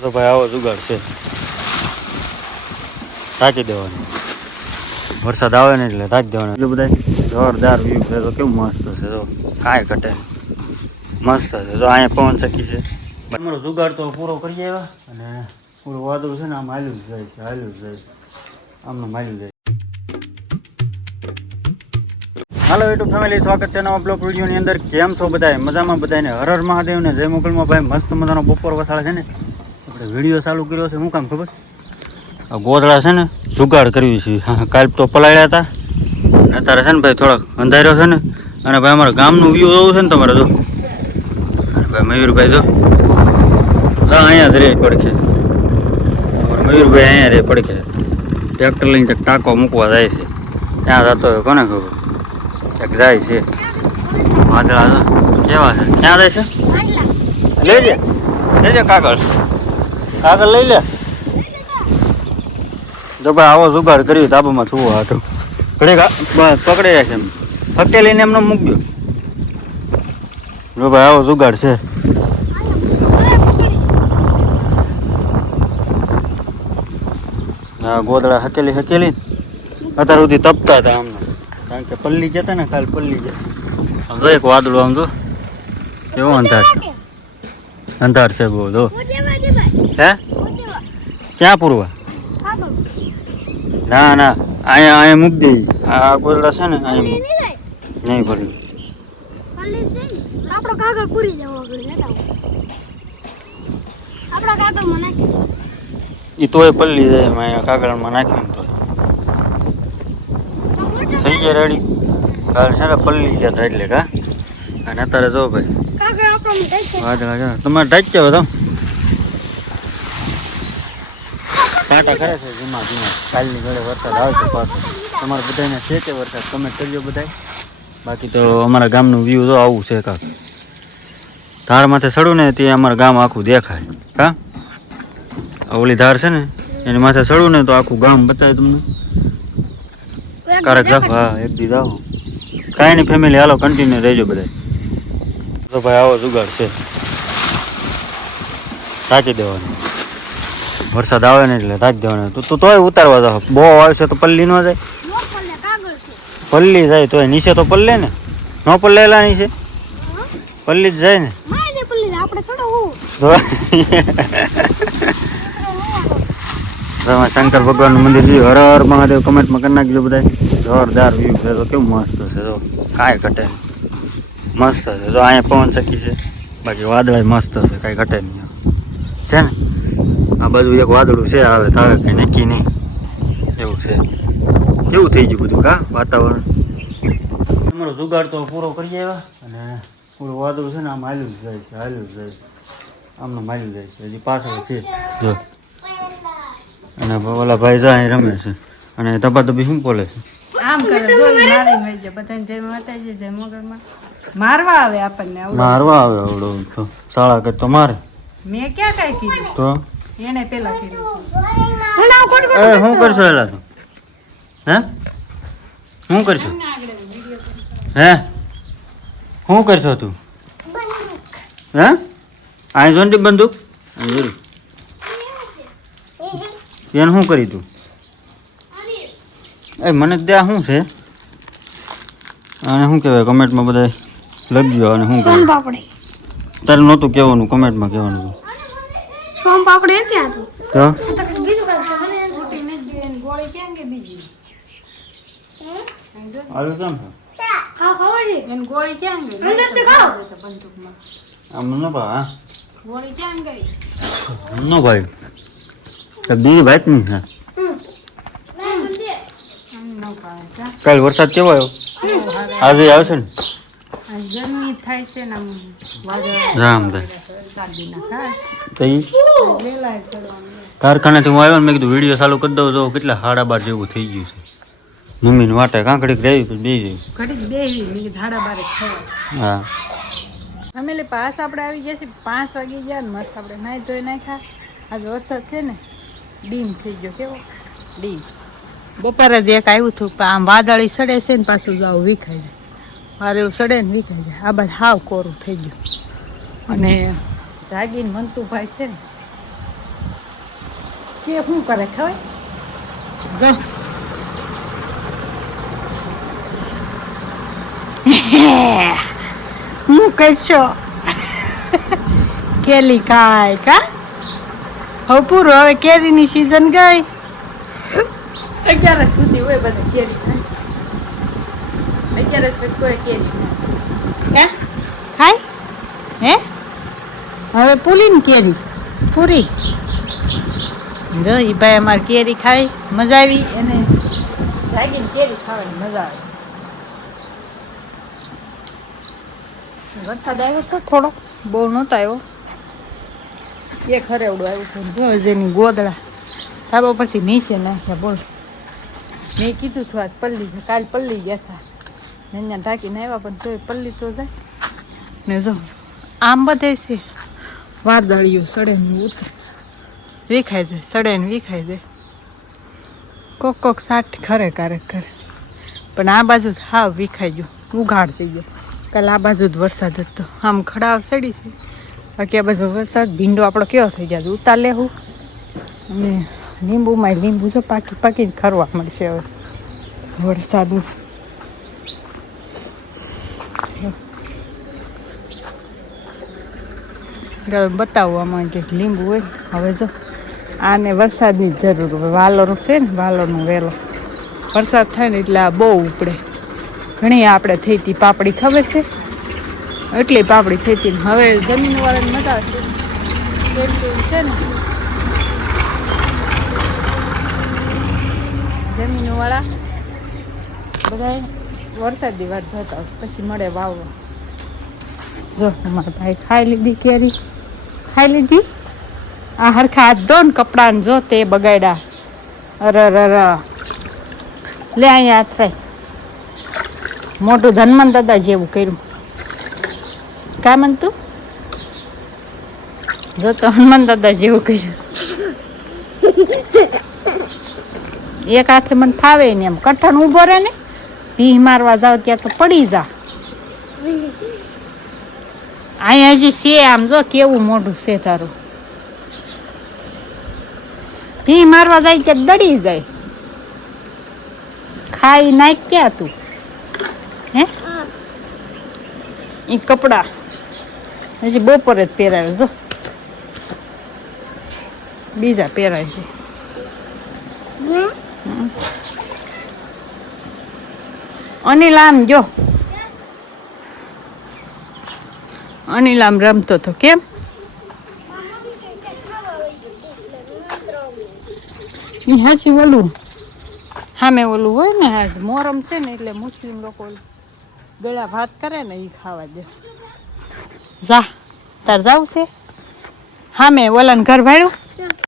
તો ભાઈ આવો જુગાડ છે, ટાંકી દેવાની. વરસાદ આવે ને એટલે ટાંકી દેવાનું. એટલું બધા જોરદાર વ્યૂ છે. તો કેવું મસ્ત છે, તો કાંઈ ઘટે મસ્ત છે. તો અહીંયા પવન ચક્કી છે. અમારો જુગાડ તો પૂરો કરી આવ્યા અને પૂરું વાદળું છે ને આમ હાલ્યું જાય છે, હાલ્યું જાય આમને હાલ્યું જાય. હાલો યુટ્યુબ ફેમિલી, સ્વાગત છે નવા બ્લોગ વિડીયોની અંદર. કેમ છો બધાય? મજામાં બધાને? હર હર મહાદેવ ને જય મોગલમાં. ભાઈ મસ્ત મજાનો બપોર વસાળે છે ને આપણે વિડીયો ચાલુ કર્યો છે. શું કામ ખબર? આ ગોદડા છે ને જુગાડ કરવી છે. કાલ તો પલાળ્યા હતા, અત્યારે છે ને ભાઈ થોડોક અંધાર્યો છે ને. અને ભાઈ અમારા ગામનું વ્યૂ જોવું છે ને તમારે તો. અને ભાઈ મયુરભાઈ જો અહીંયા જ રે પડખે. અમારા મયુરભાઈ અહીંયા રે પડખે. ટ્રેક્ટર લઈને ક્યાંક ટાંકો મૂકવા જાય છે. ત્યાં જતો હોય કોને ખબર, ક્યાંક જાય છે. વાદળા કેવા છે, ક્યાં જાય છે? લેજે લેજે કાગળ કાગળ લઈ લે. જો ભાઈ આવો જુગાડ કર્યું તાબામાં થવું હાટું ઘડે પકડી રાખે એમ ફકે લઈને એમને મૂકજો. જો ભાઈ આવો જુગાડ છે. હા ગોદડા હકેલી હકેલી અત્યાર સુધી તપતા હતા આમને, કારણ કે પલ્લી જતા ને કાલ પલ્લી જતા. જો એક વાદળું આમ જો કેવો અંધાર છે, અંધાર છે બહુ. જો હે ક્યાં પૂરવા? ના ના અહીંયા અહીંયા મૂકી દે. આ ગોદડા છે ને અહીંયા નહીં ભર્યું. આપણો કાગળ પૂરી જવો આપણા કાગળમાં નાખી એ તોય પલ્લી જાય એમાં. અહીંયા કાગળમાં નાખ્યું તો થઈ ગયા રેડી. કાલ છે ને પલ્લી ગયા હતા એટલે કા. અને અત્યારે જો ભાઈ વાદળા છે તમારે ઢાંકી જાવ તો કાંટા કરે છે ધીમા ધીમા. કાલની ઘરે વરસાદ આવશે પાછો. તમારે બધાને છે કે વરસાદ? કમેન્ટ કરજો બધાય. બાકી તો અમારા ગામનું વ્યૂ તો આવું છે કાંક. ધાર માથે ચડું ને ત્યાં અમારું ગામ આખું દેખાય. હા ઓલી ધાર છે ને એની માથે ચડું ને તો આખું ગામ બતાવે તમને. કારક જાવ. હા એક દી જાઓ. કાંઈ નહીં ફેમિલી, હાલો કન્ટિન્યુ રહેજો બધા. તો ભાઈ આવો જુગાડ છે, ટાંકી દેવાની. વરસાદ આવે ને એટલે ટાંકી દેવાનું. તું તોય ઉતારવા જાવ. બહુ આવશે તો પલ્લી ન જાય. પલ્લી જાય તોય નીચે તો પલ્લે ને. ન પલ્લેલા નીચે પલ્લી જ જાય ને. શંકર ભગવાનનું મંદિર જોયું. હર હર મહાદેવ કમેન્ટમાં કરી નાખજો બધા. જોરદાર વ્યૂ છે. તો કેવું મસ્ત છે, તો કાંઈ ઘટે મસ્ત છે. તો અહીંયા પવન ચક્કી છે, બાકી વાદળા મસ્ત છે, કાંઈ ઘટે નહીં છે ને. આ બાજુ એક વાદળું છે, આવે તો આવે, કંઈ નક્કી નહીં એવું છે. કેવું થઈ ગયું બધું કા વાતાવરણ. અમારો જુગાડ તો પૂરો કરી આવ્યા અને પૂરું વાદળું છે ને આમ હાલ્યું જ જાય છે, હાલ્યું જ જાય છે આમને હાલ્યું જાય છે. હજી પાછળ છે જો. અને ઓલા ભાઈ જાય રમે છે અને ધબાધબી શું બોલે છે આમ કરે જો મારી મેજે બધાને જય માતાજી જય મોગલમાં મારવા આવે આપણને. મારવા આવે આવડો શાળા કર તો મારે. મેં ક્યાં કાઈ કીધું તો એને પેલા કીધું. એ શું કરશો એલા તું? હે શું કરશો? હે શું કરશો તું? હે અહીં જોંડી બંદૂક જોરી એને શું કરી તું? એ મને ત્યાં શું છે અને શું કહેવાય કમેન્ટમાં બધા લખજો. અને શું કહેવાય તારે નહોતું કહેવાનું, કમેન્ટમાં કહેવાનું હતું. સોમ પાપડી ત્યાં તો ગોળી કેમ કે બીજી આલુ કેમ છે? એને ગોળી ક્યાં ગઈ? બંદૂકમાં આમ ન ભાઈ. હા ગોળી ક્યાં ગઈ? ન ભાઈ બીજી વાત નહીં છે. કાલ વરસાદ કેવો આવ્યો? આજે આવશે ને. ગરમી થાય છે ને રામ થાય તો વેલા કારખાનેથી હું આવ્યો ને મેં કીધું વિડીયો ચાલુ કરી દઉં. તો કેટલા 12:30 જેવું થઈ ગયું છે. મમ્મીને વાટે કાંકડીક રહી બે જઈ ઘડીક બે ધાડા બારે ખવાય. હા ફેમિલી પાસ આપણે આવી ગયા છે 5 વાગી ગયા ને મસ્ત આપણે નાઈ ધોઈ નાખ્યા. આજે વરસાદ છે ને ડીમ થઈ ગયો. કેવો ડીમ. બપોરે જ એક આવ્યું હતું પણ આમ વાદળી સડે છે ને પાછું જાવ વિખાઈ જાય. વાદળું સડે ને વિખાઈ જાય. આ બાદ હાવ કોરું થઈ ગયું. અને જાગીને મંતુભાઈ છે ને કે શું કરે ખબર જો હું કરશો કેલી ખાય કા હવે પૂરું હવે કેરીની સિઝન ગઈ 11 સુધી હોય બધા કેરી ખાય 11 પછી કોઈ કેરી ખાય ખાય હે હવે પૂરીને કેરી પૂરી જો એ ભાઈ અમારે કેરી ખાઈ મજા આવી એને જાગીને કેરી ખાવાની મજા આવે વરસાદ આવ્યો તો થોડો બહુ નહોતો આવ્યો એક હરેવડું આવ્યું હતું જો જેની ગોદડા ધાબા પરથી નીચે નાખ્યા બોલ મેં કીધું હતું આજ પલ્લી છે કાલ પલ્લી ગયા હતા અહીંયા ઢાંકીને આવ્યા પણ તોય પલ્લી તો જાય ને જો આમ બધે છે વાદળિયું સડે ને ઉતરે વિખાઈ જાય સડે ને વિખાઈ જાય કોક સાટ ખરે ક્યારેક કરે પણ આ બાજુ હાવ વિખાઈ ગયું ઉઘાડ થઈ ગયો કાલે આ બાજુ જ વરસાદ હતો આમ ખડાવ સડી છે બાકી આ બાજુ વરસાદ ભીંડો આપણો કેવો થઈ ગયા ઉતાર લેવું અને લીંબુમાં લીંબુ જો પાકીને ખરવા મળશે હવે વરસાદનું બતાવવા આમાં કે લીંબુ હોય હવે જો આને વરસાદની જ જરૂર હોય વાલોર છે ને વાલોરનો વહેલો વરસાદ થાય ને એટલે આ બહુ ઉપડે ઘણી આપણે થઈ હતી પાપડી ખબર છે એટલી પાપડી થઈ હતી હવે જમીનવાળાને મજા આવશે કેમ કે છે ને જમીનવાળા બધા વરસાદની વાત જોતા પછી મળે વાવવા જો અમારા ભાઈ ખાઈ લીધી કેરી ખાઈ લીધી આ હરખા હાથ દો ને કપડાને જો તે બગાડ્યા અર લે અહીંયા હાથ રાખ મોટું ધનવંત દાદા જેવું કર્યું કા મનતું જો તો હનુમાન દાદા જેવું કર્યું એક હાથે મને ફાવે ને એમ કઠણ ઊભો રહે ને ભીહ મારવા જાવ ત્યાં તો પડી જા અહીંયા હજી છે આમ જો કેવું મોઢું છે તારું ભી મારવા જાય ત્યાં દડી જાય ખાઈ નાખ ક્યાં તું હે એ કપડા હજી બપોરે જ પહેરાવે જો બીજા પહેરાય છે અનિલ આમ જો અનિલ આમ રમતો હતો કેમ હાચી ઓલું સામે ઓલું હોય ને આજ મોરમ છે ને એટલે મુસ્લિમ લોકો ગળા ભાત કરે ને એ ખાવા દે જા તાર જાવ છે સામે ઓલાને ઘર ભાડ્યું